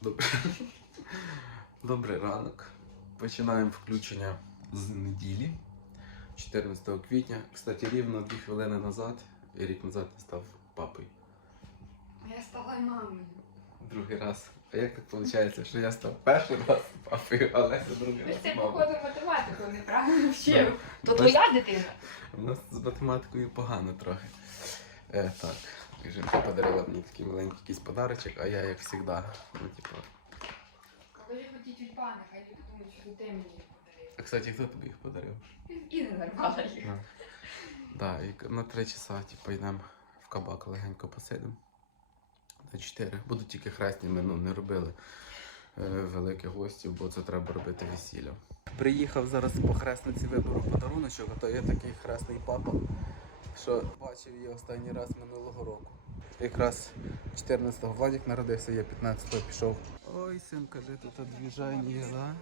Добре. Добрий ранок. Починаємо включення з неділі, 14 квітня. Кстати, рівно дві хвилини назад, рік назад я став папою. Я стала мамою. Другий раз. А як так виходить, що я став перший раз папою, а Леся другий Ви раз це мамою? походу математику неправильно вчив. То твоя дитина. У нас з математикою погано трохи. Е, так, і жінка подарила мені такий маленький якийсь подарочок, а я, як завжди, ну, типу. Коли хоті тюльпани, хай люди думають, що ти мені їх подарив. А кстати, хто тобі їх подарив? І не нарвала їх. Да. Да, і на три часа, типу, йдемо в кабак легенько посидимо. На чотири. Будуть тільки хресні, ми ну, не робили е, великих гостів, бо це треба робити весілля. Приїхав зараз по хресниці вибору подаруночок, а то є такий хресний папа, що бачив її останній раз минулого року. Якраз 14-го Владик народився, я 15-го пішов. Ой, син, каже, тут движення, да?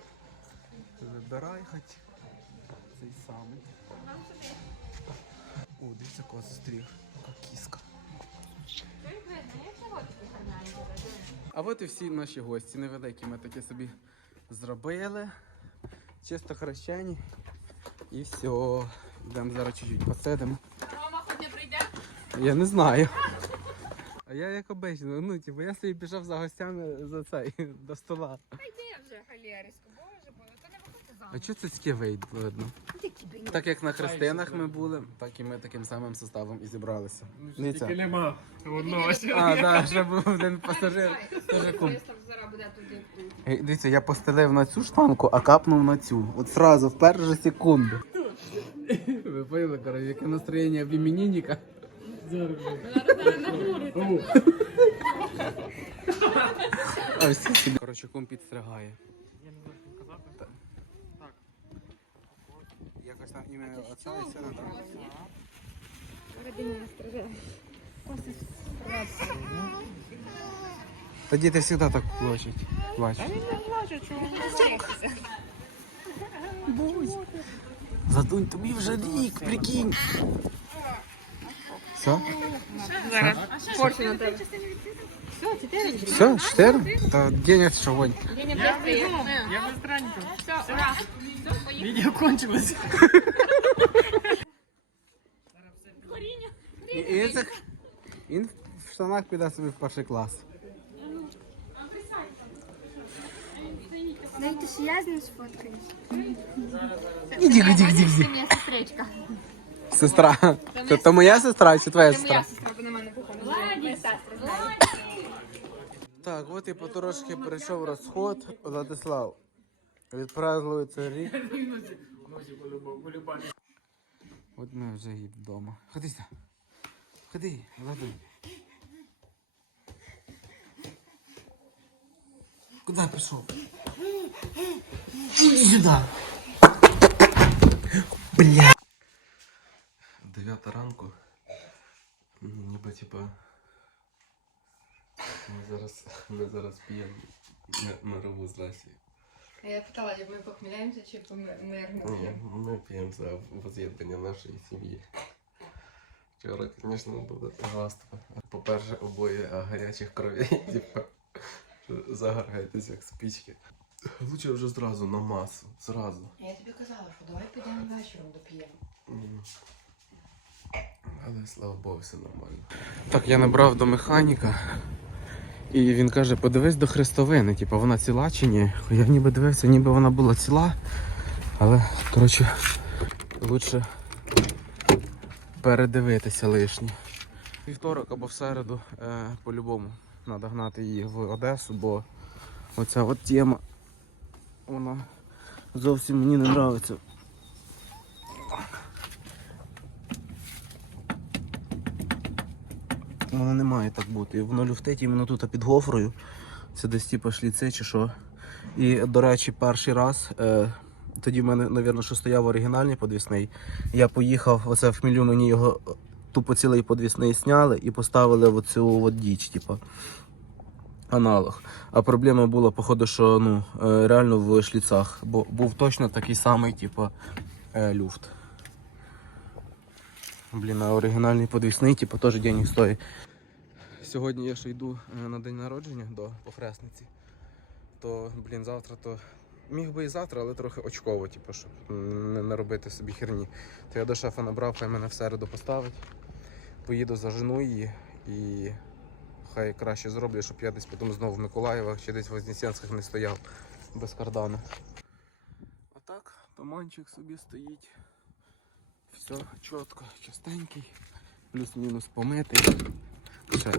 Вибирай хоч цей самий. О, дивіться, кого зустрів. Яка кіска. А от і всі наші гості невеликі. Ми такі собі зробили. Чисто хрещені. І все. Йдемо зараз чуть-чуть посидимо. Мама хоч не прийде? Я не знаю. А я як обично, ну типу, я собі пішов за гостями за цей до стола. Та йди вже, халєрисько, боже, бо то не виходьте А чого це таке вийде видно? Так як на хрестинах ми були, так і ми таким самим составом і зібралися. Дивіться. Тільки нема одного. А, так, ще був один пасажир. Теж кум. Зараз буде туди. Е, Дивіться, я постелив на цю штанку, а капнув на цю. От сразу, в першу секунду. Ви поняли, коротше, яке настроєння в іменинника? А всі собі. Коротше, кум підстригає. Так. Якось там ім'я отця і сина там. Та діти завжди так плачуть. Плачуть. Задунь, тобі вже рік, прикинь. Все? Порчу на тебе. Все, чотири? Та денег що вонь. Я быстренько. Відео кончилось. І, і це... Він в штанах піде собі в перший клас. Знаєте, що я з ним сфоткаюсь? Іди, іди, іди, Це іди. моя сестричка. Сестра. Це то моя сестра чи твоя сестра? мене. Так, от і потрошки прийшов розход. Владислав. Відпразднує цей рік. От ми вже і вдома. Ходи сюди. Ходи, Владимир. Куди пішов? Іди сюди. Бля. Дев'ята ранку. Ніби типа. Ми зараз, ми зараз п'ємо на, на з Лесі. Я питала, як ми похміляємося чи помирно Ні, п'ємо. Ми п'ємо за воз'єднання нашої сім'ї. Вчора, звісно, було багатство. По-перше, обоє гарячих кровей, що загораєтесь як спички. Лучше вже зразу на масу, зразу. Я тобі казала, що давай підемо вечором доп'ємо. Але слава Богу, все нормально. Так, я набрав до механіка. І він каже, подивись до хрестовини, типу вона ціла чи ні. Я ніби дивився, ніби вона була ціла. Але, коротше, лучше передивитися лишнє. Вівторок або в середу е, по-любому треба гнати її в Одесу, бо оця от тема, вона зовсім мені не подобається. Воно не має так бути. Воно люфтить іменно тут під гофрою. Це десь типу шліци чи що. І, до речі, перший раз, е, тоді в мене, мабуть, що стояв оригінальний подвісний. Я поїхав, оце в хмілю мені його е, тупо цілий подвісний сняли і поставили в оцю от діч, типу. Аналог. А проблема була, походу, що ну, е, реально в шліцах, бо був точно такий самий, типу, е, люфт. Блін, а оригінальний подвісний, типу, теж денег стоїть. Сьогодні я ще йду е, на день народження до похресниці. то, блін, завтра то. Міг би і завтра, але трохи очково, типу, щоб не наробити собі херні. То я до шефа набрав, хай мене в середу поставить. Поїду зажену її і хай краще зроблю, щоб я десь потім знову в Миколаєвах чи десь в Вознесенських не стояв без кардану. А так, туманчик собі стоїть. Все чітко, чистенький, плюс-мінус помитий. Ще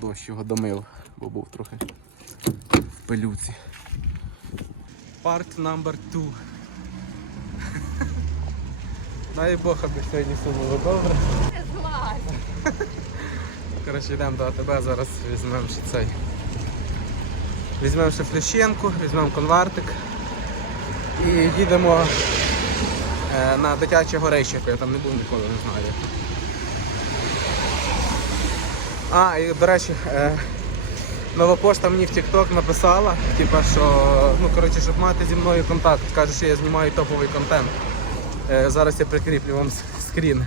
дощ його домив, бо був трохи в пилюці. Парт номер 2. Дай Бог, аби сьогодні все було добре. Коротше, йдемо до АТБ, зараз візьмемо ще цей. Візьмемо ще флющенку, візьмемо конвертик і їдемо на дитяче горище, я там не був ніколи, не знаю. А, і до речі, е, нова пошта мені в TikTok написала, типа, що ну, коротше, щоб мати зі мною контакт, каже, що я знімаю топовий контент. Е, зараз я прикріплю вам скрін.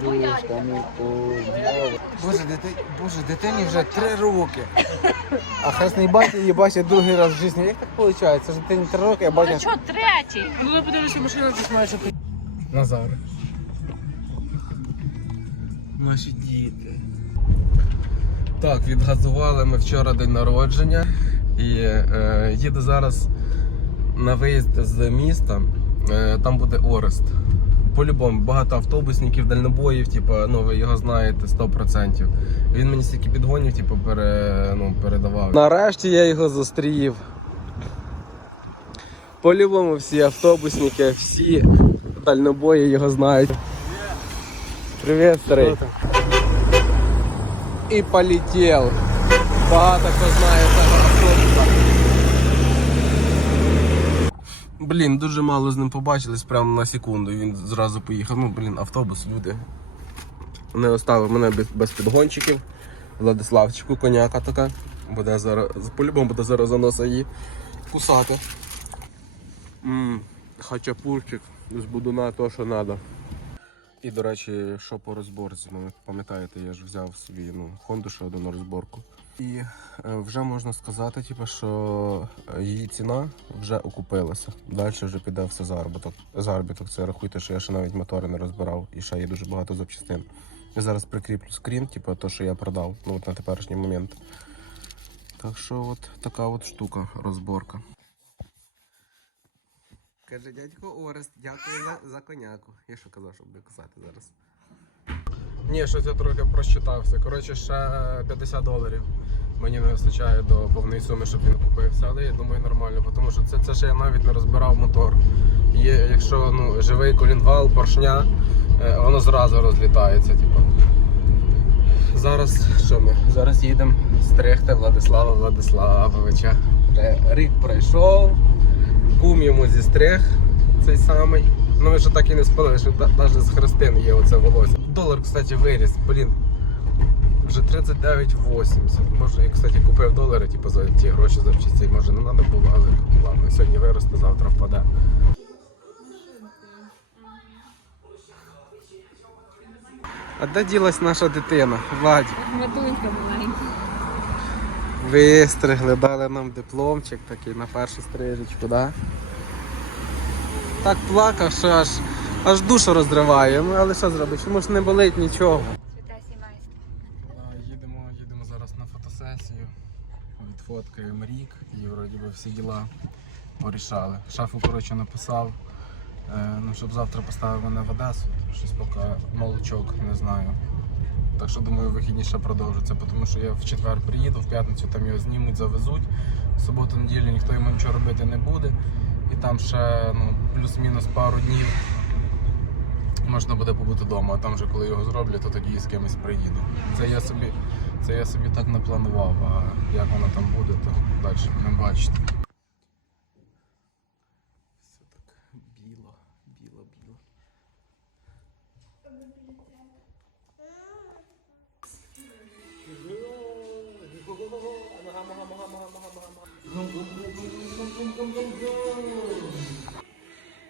Душка, ну Боже, дити... Боже, дитині вже три роки. А хресний батя її бачить другий раз в житті. Як так виходить? Це ж дитині три роки, а батя... Що, третій? Ну, ви подивилися, машина десь майже при- Назар. Наші діти. Так, відгазували ми вчора день народження і е, їду зараз на виїзд з міста. Е, там буде Орест. По-любому, багато автобусників, дальнобоїв, типу, ну ви його знаєте 100%. Він мені стільки підгонів, типу, пере, ну, передавав. Нарешті я його зустрів. По-любому всі автобусники, всі дальнобої його знають. Привіт, старий. І полетів. Багато хто знає Блін, дуже мало з ним побачились прямо на секунду. Він зразу поїхав. Ну, блін, автобус, люди. Не оставив мене без, підгончиків. Владиславчику, коняка така. Буде зараз, по-любому буде зараз за носа її кусати. Ммм, хачапурчик з будуна то, що треба. І, до речі, що по розборці, ну, пам'ятаєте, я ж взяв собі ну, Honda ще одну на розборку. І е, вже можна сказати, типу, що е, її ціна вже окупилася. Далі вже піде все заробіток. Заробіток це рахуйте, що я ще навіть мотори не розбирав і ще є дуже багато запчастин. Я зараз прикріплю скрін, типу, то, що я продав ну, от на теперішній момент. Так що от така от штука, розборка. Каже, дядько Орест, дякую за, коняку. Я що казав, щоб не казати зараз. Ні, щось я трохи просчитався. Коротше, ще 50 доларів. Мені не вистачає до повної суми, щоб він купився. Але я думаю, нормально, тому що це, це ще я навіть не розбирав мотор. Є, якщо ну, живий колінвал, поршня, е, воно зразу розлітається. Типу. Зараз що ми? Зараз їдемо стригти Владислава Владиславовича. Рік пройшов. Кум йому зістриг цей самий. Ну ви ще так і не спали, що навіть з хрестин є оце волосся. Долар, кстати, виріс, блін. Вже 39,80. Може, я, кстати, купив долари, типу, за ті гроші запчастей. Може не треба було, але ладно, сьогодні виросте, завтра впаде. А де ділась наша дитина? Владі? Матунька маленька. Вистригли, дали нам дипломчик такий на першу стрижечку, да? Так плакав, що аж, аж душу розриває. Але що зробиш? Чому ж не болить нічого? Їдемо, їдемо зараз на фотосесію. Відфоткаємо рік і вроді би всі діла порішали. Шафу, коротше, написав, е, ну, щоб завтра поставив мене в Одесу. Щось поки молчок, не знаю. Так що думаю, вихідні ще продовжаться, тому що я в четвер приїду, в п'ятницю там його знімуть, завезуть. В суботу, неділю ніхто йому нічого робити не буде. І там ще ну, плюс-мінус пару днів можна буде побути вдома, а там вже коли його зроблять, то тоді з кимось приїду. Це я собі це я собі так напланував, а як воно там буде, то далі не бачите. Все так біло, біло, біло.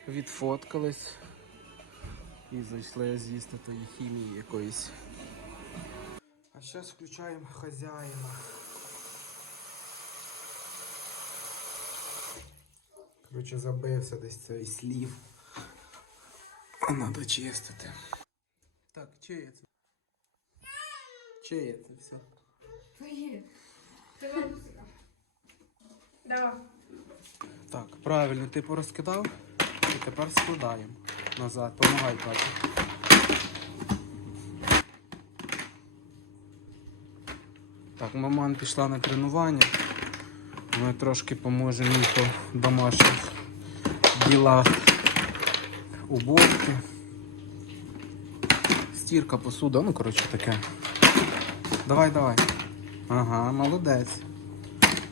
Відфоткались і зайшли з'їсти тої хімії якоїсь. А зараз включаємо хазяїна. Коротше, забився десь цей слів. Надо чистити. Так, чиє це? Чиє це все? Твоє. Це. Давай. Так, правильно, ти порозкидав і тепер складаємо назад. Помагай, Катя. Так, маман пішла на тренування. Ми трошки поможемо їй по домашніх ділах уборки. Стірка, посуда, ну коротше таке. Давай, давай. Ага, молодець.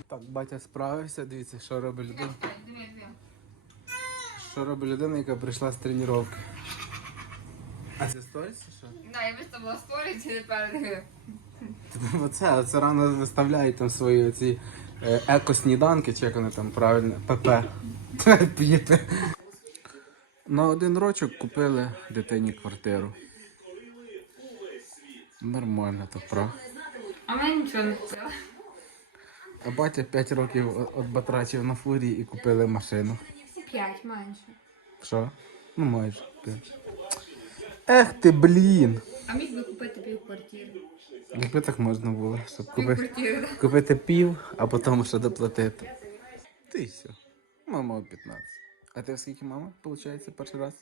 Так, батя справився, дивіться, що робить людина. Що робить людина, яка прийшла з тренування? А це сторіс чи що? Да, я виставила сторіс і тепер. Оце, оце рано виставляють там свої оці е, еко-сніданки, чи як вони там правильно, ПП. П'єте. На один рочок купили дитині квартиру. Нормально то про. А ми нічого не купили. А батя 5 років отбатрачив на фурі і купили машину. П'ять менше. Що? Ну майже. п'ять. Ех ти, блін! А міг би купити пів квартири. Якби так можна було, щоб купити. квартири. Купити пів, а потім ще доплатити. Ти і все. Мама 15. А ти в скільки мама, виходить, перший раз?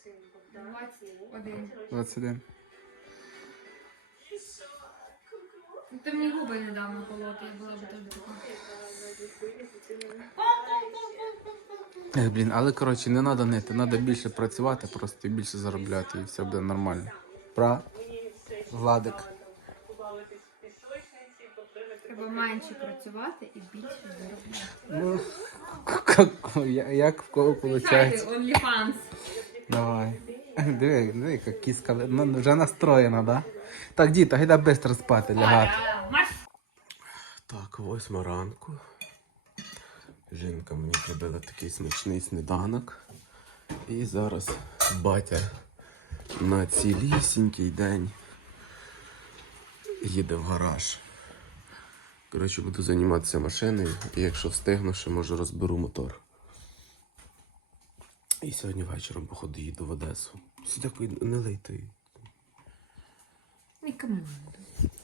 21. 21. Ну, Ти мені губи недавно колоти, я була б теж така. Ех, блін, але коротше, не треба нити, треба більше працювати, просто і більше заробляти, і все буде нормально. Пра? Владик. Треба менше працювати і більше заробляти. Ну, как- як в кого виходить? OnlyFans. Давай. Диви, диви, яка кіска ну, вже настроєна, да? Так, діти, гайда швидко спати, лягати. Так, восьма ранку. Жінка мені зробила такий смачний сніданок. І зараз батя на цілісінький день їде в гараж. Коротше, буду займатися машиною, і якщо встигну, ще може розберу мотор. І сьогодні вечором, походу, їду в Одесу. Сідякуй, не не.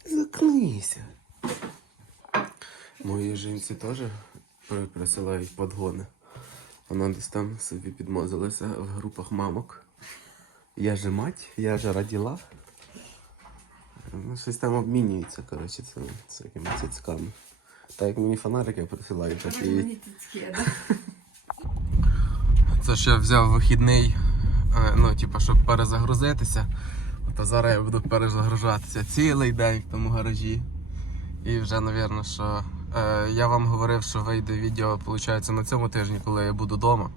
Закнися. Моїй жінці теж присилають подгони. Вона десь там собі підмозилася в групах мамок. Я же мать, я же родила. Ну, щось там обмінюється, коротше, це, це якими цицьками. Так як мені фонарики присилають, так і. Мені цицьки, да? Це я взяв вихідний, е, ну, типу, щоб перезагрузитися. Та зараз я буду перезагружатися цілий день в тому гаражі. І вже, напевно, що е, я вам говорив, що вийде відео, виходить, на цьому тижні, коли я буду вдома.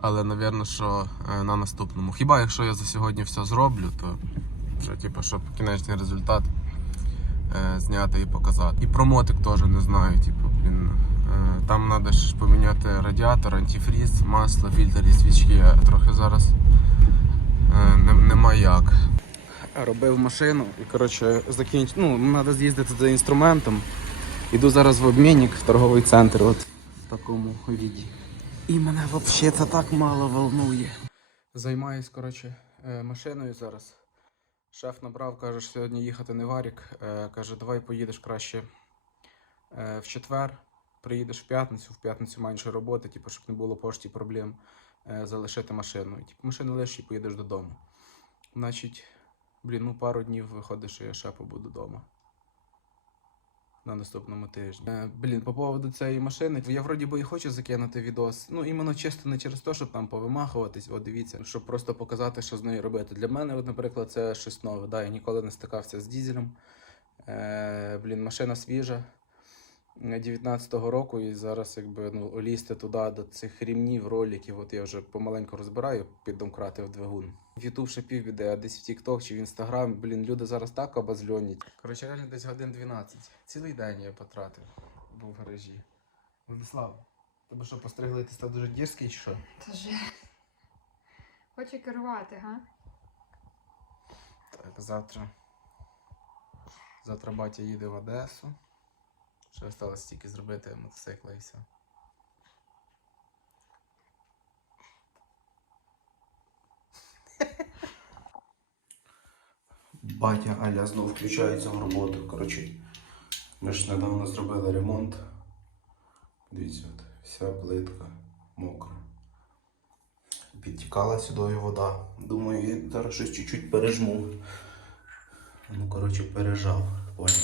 Але, напевно, що е, на наступному. Хіба якщо я за сьогодні все зроблю, то вже, типу, щоб кінечний результат е, зняти і показати. І про мотик теж не знаю, типу, блін. Е, Там треба ж поміняти радіатор, антифріз, масло, фільтр і свічки. А трохи зараз е, не, як. Робив машину і коротше закінч... Ну, треба з'їздити за інструментом. Іду зараз в обмінник в торговий центр, от в такому віді. І мене взагалі це так мало волнує. Займаюсь, коротше, е, машиною зараз. Шеф набрав, каже, що сьогодні їхати не варік. Е, Каже, давай поїдеш краще е, в четвер, приїдеш в п'ятницю, в п'ятницю менше роботи, типу, щоб не було пошті проблем залишити машину. Типу, машину лиш і поїдеш додому. Значить, блін, ну пару днів виходить, що я ще побуду вдома. На наступному тижні. Е, блін, по поводу цієї машини, я вроді би і хочу закинути відос. Ну, іменно чисто не через те, щоб там повимахуватись, от дивіться, щоб просто показати, що з нею робити. Для мене, от, наприклад, це щось нове. Да, я ніколи не стикався з дізелем. Е, блін, машина свіжа. е, 19-го року, і зараз якби ну, лізти туди до цих рівнів, роликів, от я вже помаленьку розбираю, піддомкратив двигун. В Ютуб ще півбіде, а десь в Тікток чи в Інстаграм, блін, люди зараз так обозльонять. Коротше, реально десь годин 12. Цілий день я потратив, був в гаражі. Владислав, тебе що постригли, ти став дуже дірський чи що? Та же. Хоче керувати, га? Так, завтра. Завтра батя їде в Одесу. Ще осталось тільки зробити мотоцикла і все. Батя Аля знов включається в роботу. Коротше, ми ж недавно зробили ремонт. Дивіться, вся плитка мокра. Підтікала сюди вода. Думаю, я зараз щось чуть-чуть пережму. Ну, коротше, пережав. Понял.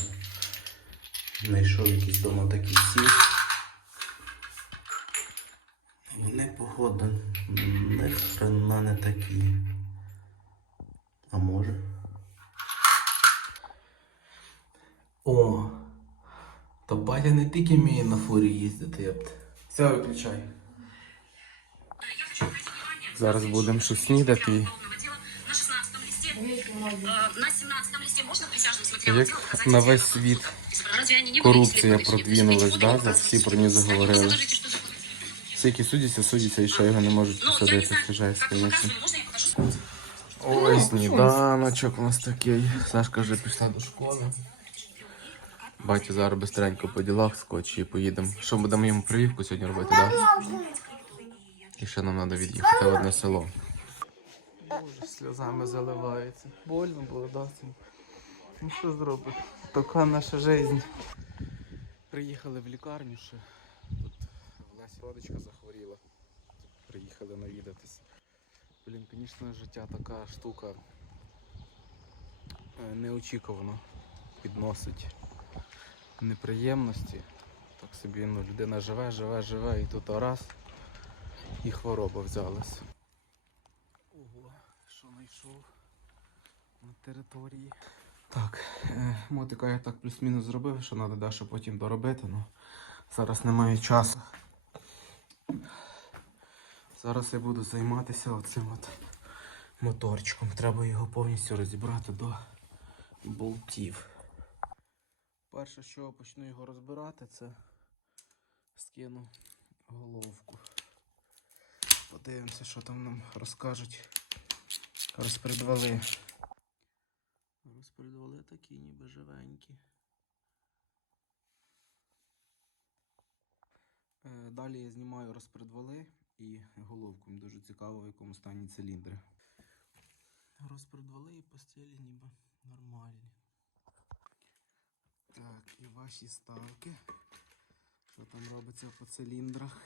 Знайшов якийсь дома такий стіл. Вони, походу, не хрена не такі. А може? О! То батя не тільки вміє на фурі їздити, єпт. Все, виключай. Зараз будемо щось снідати. і На 16 листе, Дивіться, ноги. э, на 17 листе можно присяжным с материалом Як дела указать на статью? весь світ Разве они не были корупція исследованы? продвинулась, да? За всі про нього заговорили. Скажите, что за... Всякі судяться, судяться, і ще його не можуть Ну, я не посадити. знаю, Це жесть, как вы звісно. Ой, сніданочок у нас такий. Сашка вже пішла до школи. Батя зараз бистренько по ділах скочить і поїдемо. Що будемо йому привівку сьогодні робити, так? Да? І ще нам треба від'їхати в одне село. Боже, сльозами заливається. Больно було, да? Ну що зробити? Така наша життя. Приїхали в лікарню ще. Тут в Лесі родичка захворіла. Приїхали навідатись. Блін, звісно, життя така штука е, неочікувано підносить неприємності. Так собі ну, людина живе, живе, живе, і тут раз і хвороба взялась. Ого, що знайшов на території. Так, е, мотика я так плюс-мінус зробив, що треба дещо потім доробити, але зараз немає часу. Зараз я буду займатися оцим от моторчиком. Треба його повністю розібрати до болтів. Перше, з чого почну його розбирати, це скину головку. Подивимося, що там нам розкажуть. Розпредвали. Розпредвали такі ніби живенькі. Е, Далі я знімаю розпредвали і головку. Мені дуже цікаво, в якому стані циліндри. Розпредвали і постелі ніби нормальні. Так, і ваші ставки. Що там робиться по циліндрах?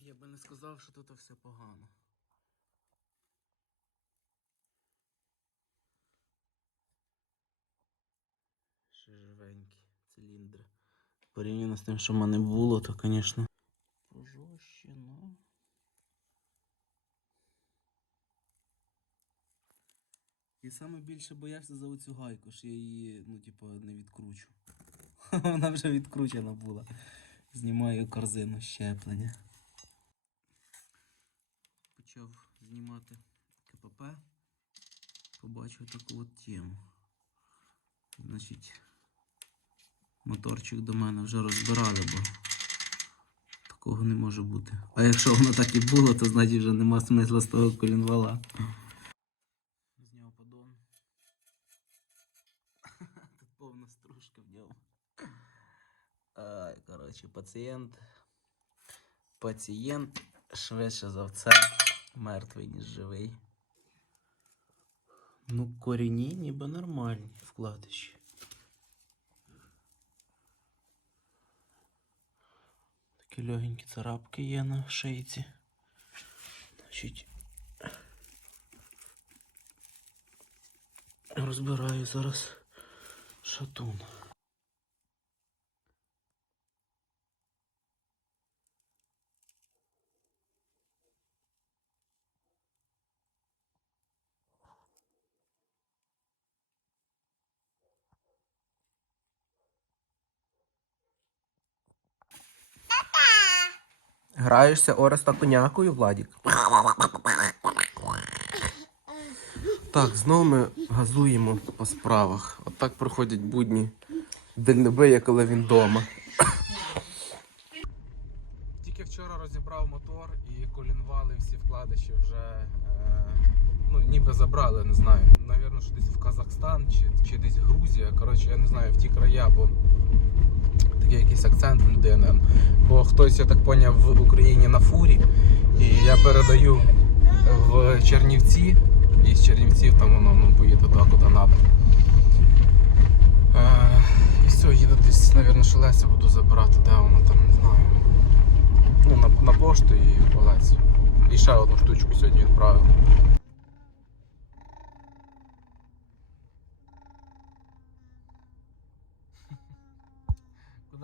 Я би не сказав, що тут все погано. Ще живенькі циліндри. Порівняно з тим, що в мене було, то, звісно, пожорстче, ну. І саме більше боявся за оцю гайку, що я її, ну, типу, не відкручу. Вона вже відкручена була. Знімаю корзину щеплення. Почав знімати КПП. Побачив таку от тему. Значить, моторчик до мене вже розбирали, бо такого не може бути. А якщо воно так і було, то значить вже нема смисла з того колінвала. Коротше, пацієнт. Пацієнт швидше за все мертвий, ніж живий. Ну, корінні ніби нормальні вкладиші. Такі легенькі царапки є на шийці. Значить. Розбираю зараз шатун. Граєшся Ореста конякою, Владік? Так, знову ми газуємо по справах. Отак проходять будні дальнобия, коли він вдома. Тільки вчора розібрав мотор і колінвали всі вклади. вкладиші вже е, ну, ніби забрали, не знаю. Навірно, що десь в Казахстан чи, чи десь Грузія. Коротше, я не знаю, в ті края, бо такий якийсь акцент людини. Бо хтось, я так поняв, в Україні на фурі. І я передаю в Чернівці. І з Чернівців там воно ну, поїде туди, куди треба. І все, їду десь, навірно, Шелеся буду забирати, де воно там, не знаю. Ну, на, на пошту і в Олець. І ще одну штучку сьогодні відправив.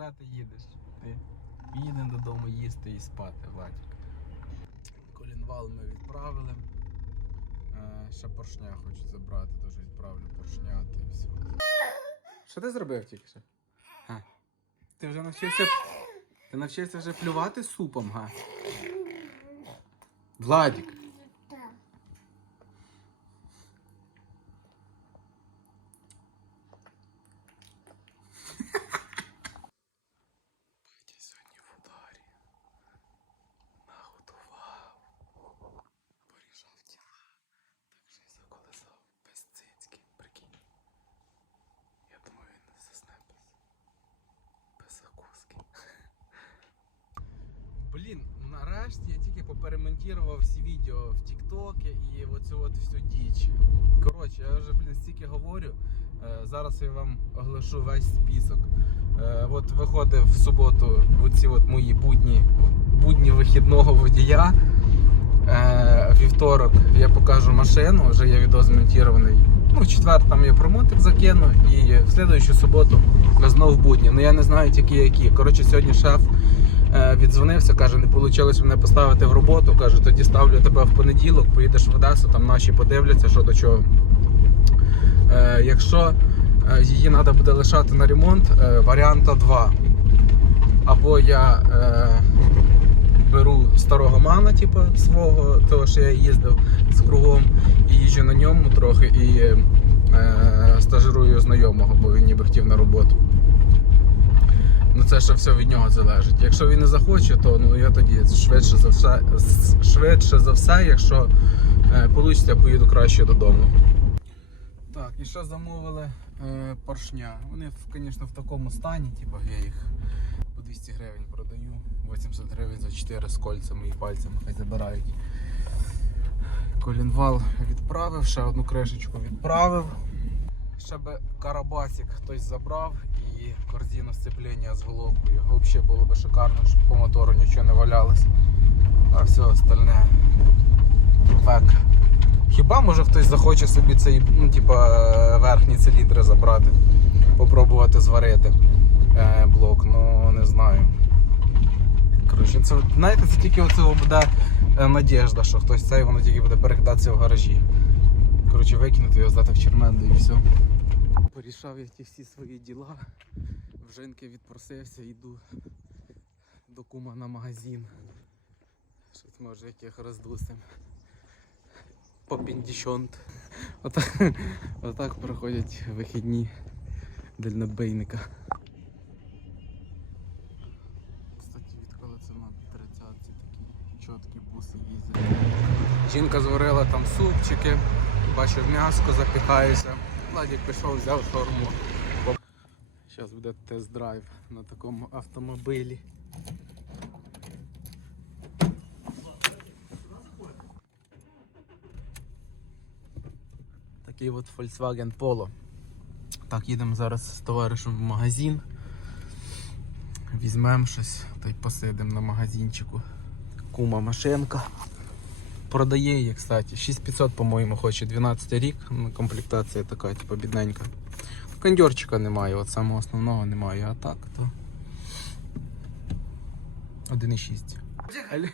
Куди ти їдеш? Ти їдемо додому їсти і спати, Владик. Колінвал ми відправили. Е, ще поршня хочу забрати, теж відправлю поршня і все. Що ти зробив тільки що? Га? Ти вже навчився. Ти навчився вже плювати супом, га? Владик. Батя сьогодні в ударі. Наготував. Поріжав тіла. Так же й заколесав без цицьки. Прикинь. Я думаю, він не засне без, без закуски. Блін, нарешті я тільки поперемонтував всі відео в Тіктокі і оцю от всю діч. Коротше, я вже блін стільки говорю. Е, зараз я вам оголошу весь список. Е, от виходив в суботу оці от мої будні, будні вихідного водія. Е, вівторок я покажу машину, вже є відео змонтірований. Ну, в четвер там я промотик закину і в слідуючу суботу знов будні. Ну я не знаю тільки які. Коротше, сьогодні шеф віддзвонився, каже, не вийшло мене поставити в роботу. Каже, тоді ставлю тебе в понеділок, поїдеш в Одесу, там наші подивляться, що до чого. Е, якщо е, її треба буде лишати на ремонт, е, варіанта два. Або я е, беру старого мана, типу, свого, того, що я їздив з кругом, і їжджу на ньому трохи і е, стажирую знайомого, бо він ніби хотів на роботу. Ну це ще все від нього залежить. Якщо він не захоче, то ну я тоді швидше за все, швидше за все, якщо вийде, поїду краще додому. Так, і ще замовили е, поршня. Вони, звісно, в такому стані, типу, я їх по 200 гривень продаю. 800 гривень за 4 з кольцями і пальцями хай забирають. Колінвал відправив, ще одну кришечку відправив. Ще би карабасик хтось забрав і корзину сцеплення з головкою. Взагалі було б шикарно, щоб по мотору нічого не валялось. А все остальне. Так. Хіба може хтось захоче собі цей, ну, типа, верхні циліндри забрати, попробувати зварити е, блок, ну не знаю. Коротше, це, знаєте, це тільки оцього буде е, надіжда, що хтось цей, воно тільки буде перекидатися в гаражі. Коротше, викинути його, здати в черменду і все. Порішав я ті всі свої діла. В Женьки відпросився, йду до кума на магазин. Щось може яких роздусим. По піндішонт. Отак, отак проходять вихідні дальнобейника. Кстати, відколи це на 30-ці такі чіткі буси їздять. Жінка зварила там супчики, бачив м'яско, запіхаюся. Владик пішов, взяв шаурму. Зараз буде тест-драйв на такому автомобілі. Такий от Volkswagen Polo. Так, їдемо зараз з товаришем в магазин. Візьмемо щось та й посидимо на магазинчику. Кума машинка. Продає її, кстати. 6500, по-моєму, хоче 12 рік. Ну, комплектація така, типу, бідненька. Кондьорчика немає, от самого основного немає, а так то. 1,6. Але-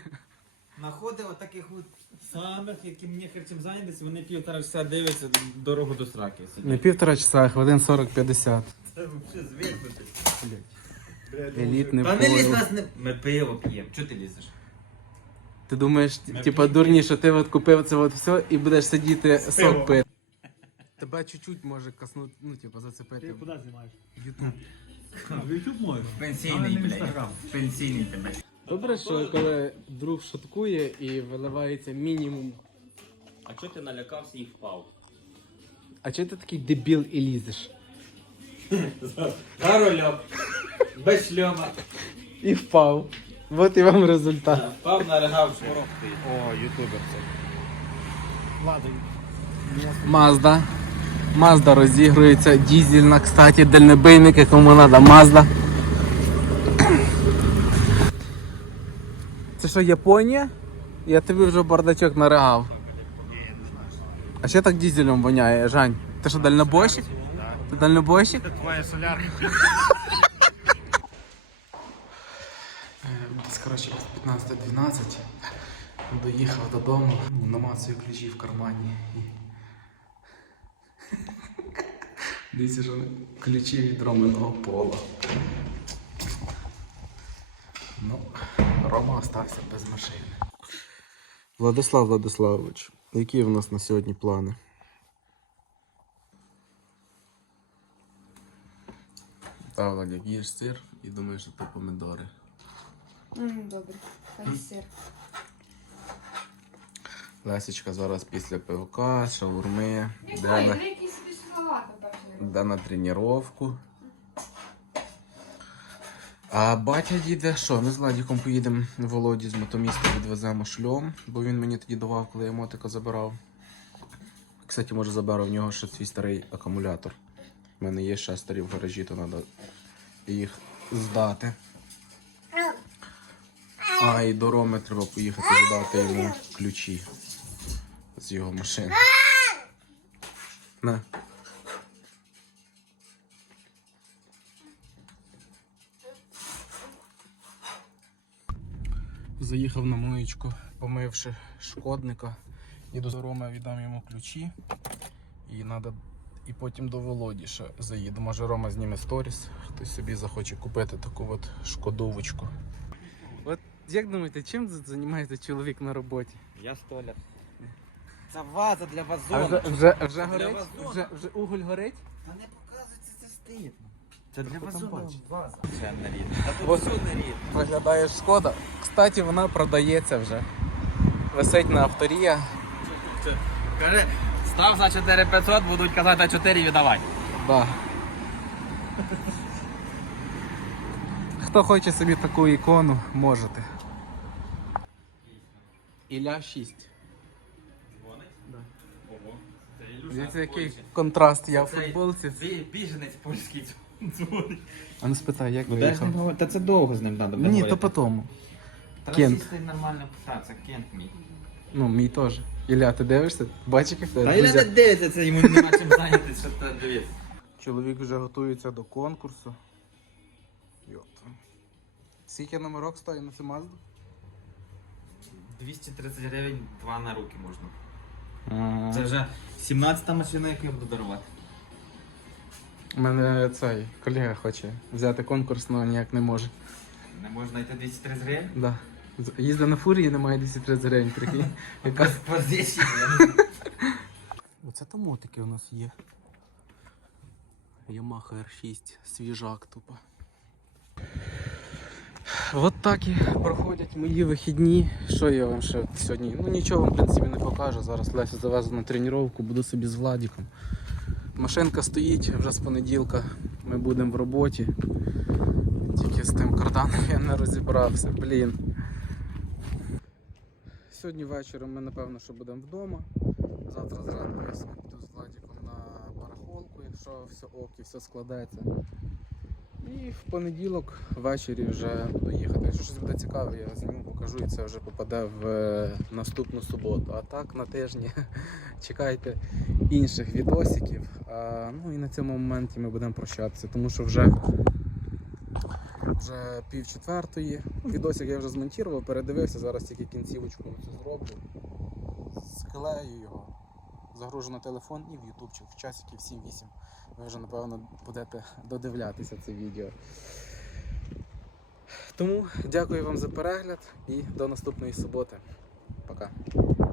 Находив отаких от самих, які мені цим зайнятися, вони півтора часа дивляться дорогу до сраки. Не півтора часа, а хвилин 40-50. Це взагалі звикнути. Елітний Та не лізь нас не. Ми пиво п'ємо. Чого ти лізеш? Ти думаєш, типа дурні, що ти от купив це от все і будеш сидіти сок пити. Тебе чуть-чуть може каснути, ну типа зацепити. Ти Куди знімаєш? Ютуб. В YouTube можеш. Пенсійний, блядь. Пенсійний тебе. Добре, що коли друг шуткує і виливається мінімум. А чого ти налякався і впав? А чого ти такий дебіл і лізеш? Рулем. Без шльома. І впав. От і вам результат. Впав, налягав шмурок. О, ютубер це. Мазда. Мазда розігрується. Дізельна, кстати, дальнобійники, кому треба Мазда. Це що, Японія? Я тобі вже бардачок наригав. А що так дізелем воняє, Жань? Ти що, дальнобойщик? Ти дальнобойщик? Твоя солярка. Десь, коротше, 15-12. Доїхав додому, ну, намацую ключі в кармані. І... Дивіться, що ключі від Роминого пола. Ну, Рома остався без машини. Владислав Владиславович, які в нас на сьогодні плани? Так, Владик, їж сир і думаєш, що то помідори. М, Добре, хай сир. Лесечка зараз після пивка, шаурми, йде на, собі напевно. йде на тренування. А батя їде, що? Ми з Ладіком поїдемо Володі з мотоміста, відвеземо шльом, бо він мені тоді давав, коли я мотика забирав. Кстати, може заберу в нього ще свій старий акумулятор. У мене є ще старі в гаражі, то треба їх здати. А, і до Роми треба поїхати здати йому ключі з його машини. На. Заїхав на миючку, помивши шкодника. Іду до Роми, віддам йому ключі. І надо. І потім до Володі ще заїду. Може Рома зніме сторіс, хтось собі захоче купити таку от шкодовочку. Як думаєте, чим займається чоловік на роботі? Я столяр. Це ваза для А вазону. вже, вже, вже Для горить? вазону. Вже, вже уголь горить? Та не показується, це стидно. Це для вазону ваза. Це не рідно. Та тут все не рідно. Виглядає шкода. Кстати, вона продається вже. Висить на авторія. Каже, став за 4500, будуть казати 4 віддавай. Да. Хто хоче собі таку ікону, можете. Ілля 6. Дзвонить? Дивіться, який контраст я в футболці. Біженець польський дзвонить. А ну спитай, як дай з виїхав? ним говорити. Та це довго з ним треба Ні, то по тому. Та Кент. російський нормально питатися, Кент мій. Ну, мій теж. Ілля, ти дивишся? Бачиш, як в тебе Та Ілля не дивиться, це йому нема чим зайнятися, що ти дивиться. Чоловік вже готується до конкурсу. Скільки номерок стоїть на цю мазду? 230 гривень, два на руки можна. Ага. Це вже 17-та машина, яку я буду дарувати. У мене цей колега хоче взяти конкурс, але ніяк не може. Не можна знайти 230 гривень? Да. Їздить на фурі і немає 10 гривень, прикинь. Яка... Оце то мотики у нас є. Yamaha R6, свіжак тупо. От так і проходять мої вихідні. Що я вам ще сьогодні? Ну нічого вам в принципі не покажу. Зараз Леся завезу на тренування, буду собі з Владіком. Машинка стоїть вже з понеділка. Ми будемо в роботі. Тільки з тим карданом я не розібрався. Блін. Сьогодні вечором ми напевно що будемо вдома. Завтра зранку я собі піду з Владіком на барахолку, якщо все ок і все складеться. І в понеділок ввечері вже буду їхати. Якщо щось буде цікаве, я зніму, покажу і це вже попаде в е, наступну суботу. А так на тижні чекайте інших відосиків. А, ну і на цьому моменті ми будемо прощатися, тому що вже, вже пів четвертої. Відосик я вже змонтував, передивився, зараз тільки кінцівочку зроблю. Склею його, загружу на телефон і в ютубчик в часиків всі 8. Ви вже напевно будете додивлятися це відео. Тому дякую вам за перегляд і до наступної суботи. Пока.